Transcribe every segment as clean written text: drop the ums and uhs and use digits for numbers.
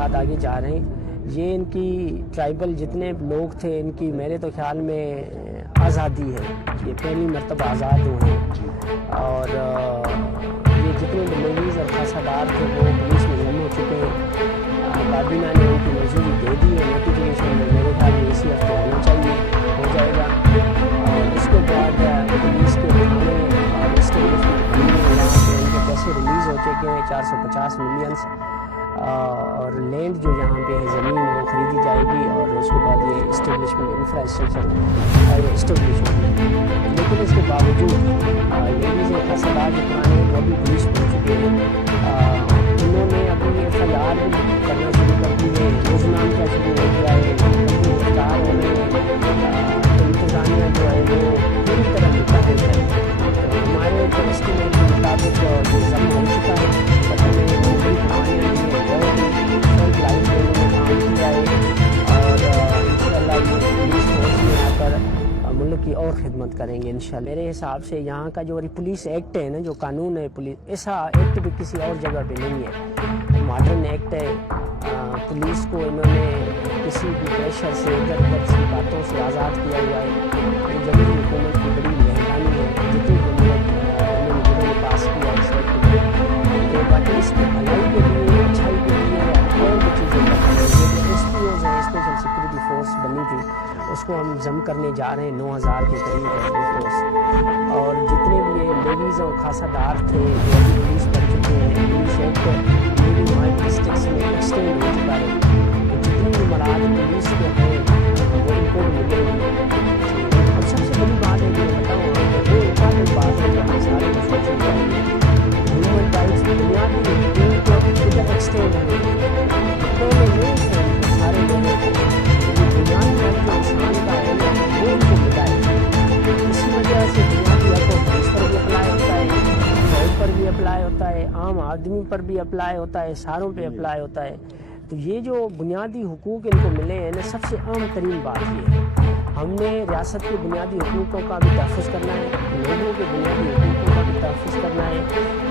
साथ आगे जा रहे हैं। ये इनकी ट्राइबल जितने लोग थे इनकी मेरे तो ख्याल में आज़ादी है, ये पहली मरतबा आज़ाद हुए हैं। और ये जितने लेडीज़ और खासादार थे वो पुलिस में जम हो चुके हैं। काबीना ने उनकी मंजूरी दे दी है, नोटिफिकेशन में मेरे ख्याल में इसी हफ्ते होना चाहिए, हो जाएगा। और उसके बाद पुलिस के थाने और एस्टेब्लिशमेंट यहाँ से उनके पैसे रिलीज़ हो चुके हैं 450 मिलियंस। और लैंड जो यहाँ पे है ज़मीन वो ख़रीदी जाएगी और उसके बाद ये इस्टेब्लिशमेंट इंफ्रास्ट्रक्चर इस्टेब्लिश होगी। लेकिन इसके बावजूद लेडीज़ और खासादार जो पुराने वो भी पुलिस पहुँच चुके हैं। उन्होंने अपनी FIR भी करना शुरू कर दी है, रोजनाम का शुरू हो गया है, गिरफ्तार होने इंतज़ामिया जो है वो पूरी तरह मुतहद है। हमारे एस्टिमेट के मुताबिक ये जम हो चुका है। लाइन पे उन्होंने काम किया है और इंशाअल्लाह ये पुलिस फोर्स में आकर मुल्क की और खिदमत करेंगे इंशाअल्लाह। मेरे हिसाब से यहाँ का जो पुलिस एक्ट है ना, जो कानून है पुलिस, ऐसा एक्ट भी किसी और जगह पे नहीं है। मॉडर्न एक्ट है। पुलिस को इन्होंने किसी भी प्रेशर से इधर उधर की बातों से आज़ाद किया हुआ है। ये जमीन हुकूमत की बड़ी मेहरबानी है जितनी उन्होंने पास किया इस एक्ट में। बाकी इसकी भलाई के लिए, अच्छाई के लिए और भी चीज़ें करते हैं। जो SPOs हैं, स्पेशल सिक्योरिटी फोर्स बनी थी, उसको हम जम करने जा रहे हैं 9000 के करीब है फोर्स। और जितने भी ये लेडीज़ और खासादार थे जो अभी पुलिस बन चुके हैं, पुलिस एक्ट मेरी वहाँ डिस्ट्रिक्ट में एक्सटेंड हो चुका है। तो जितनी भी मराद पुलिस के हैं वो इनको मिलेंगी। और सबसे बड़ी बात है कि बताऊँ वो इम्पॉर्टेंट बात है जो हमें सारे को सोचनी चाहिए। ह्यूमन राइट्स बुनियादी इधर एक्सटेंड हुए पहले नहीं थे सारे लोगों को। बुनियादी हक जो इंसान का है वो उनको मिला है। इसी वजह से बुनियादी हक पुलिस पर भी अप्लाई होता है, फौज पर भी अप्लाई होता है, आम आदमी पर भी अप्लाई होता है, सारों पे अप्लाई होता है। तो ये जो बुनियादी हुकूक इनको मिले हैं ना, सबसे अहम तरीन बात ये है हमने रियासत के बुनियादी हुकूकों का भी तहफ़्फ़ुज़ करना है, लोगों के बुनियादी हुकूकों का भी तहफ़्फ़ुज़ करना है।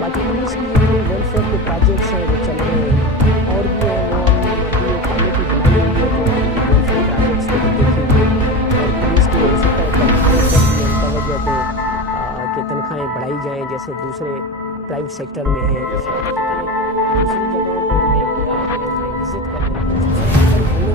बाकी पुलिस की जितने वेलफेयर के प्रोजेक्ट्स हैं वो चल रहे हैं और भी हैं, वो हमने कमेटी बनाई हुई है जो वेलफेयर प्रोजेक्ट्स को भी देखेंगे। और पुलिस की हो सकता है तनख्वाहें तवज्जो दे कि तनख्वाहें बढ़ाई जाएँ जैसे दूसरे प्राइवेट सेक्टर में है। दूसरी जगहों पर मैं गया विज़िट करने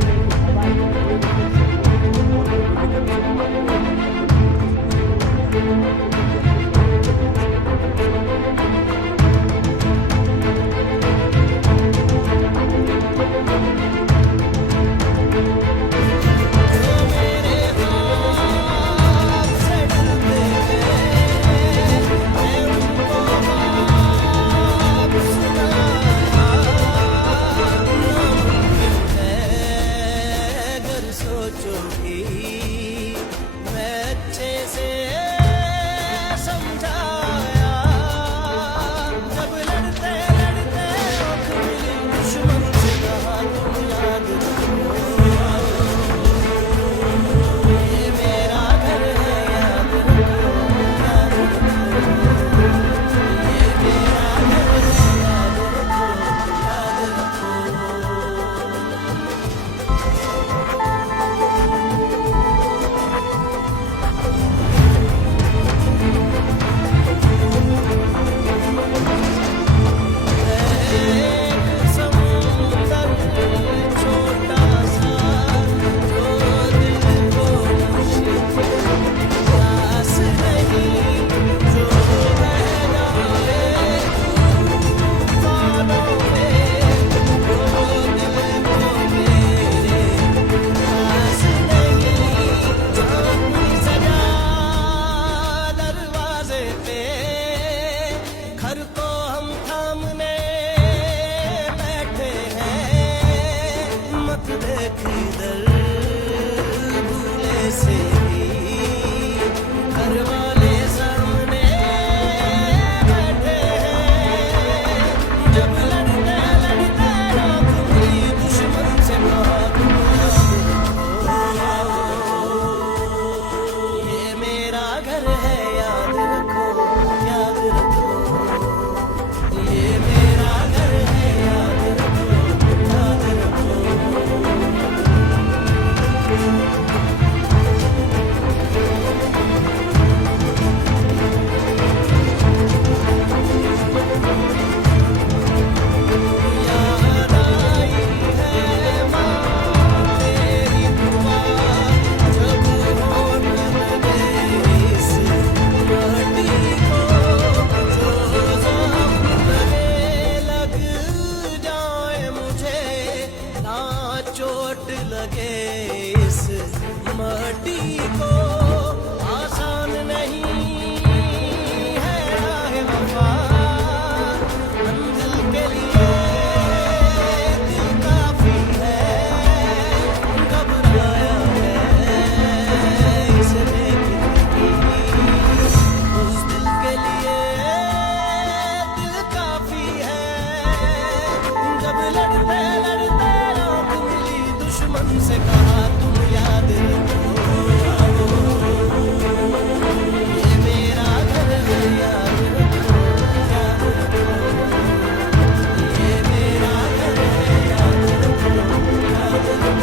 लड़ते लड़ते आँख मिली दुश्मन से कहा तुम याद रखो, ये मेरा घर है याद रखो, याद रखो, ये मेरा घर है याद रखो, याद रखो।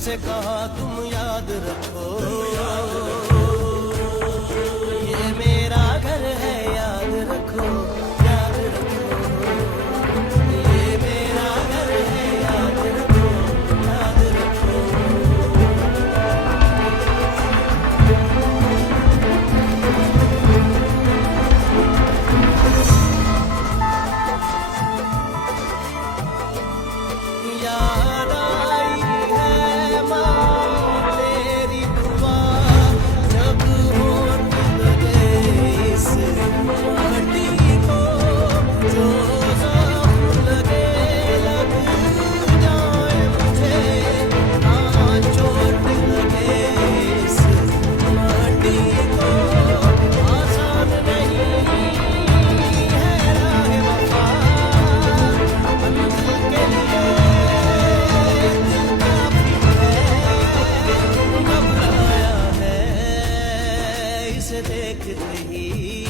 से कहा तुम याद रखो, ये मेरा घर है याद रखो, याद रखो, ये मेरा घर है याद रखो, याद रखो। याद आई है माँ तेरी दुआ, जब होठ लगे इस माटी को, जो ज़ख्म लगे लग जाए मुझे, हाँ चोट लगे इस माटी को, आसान नहीं है राह वफा, मंजिल के लिए दिल काफी है, घबराया है इसे देखते ही।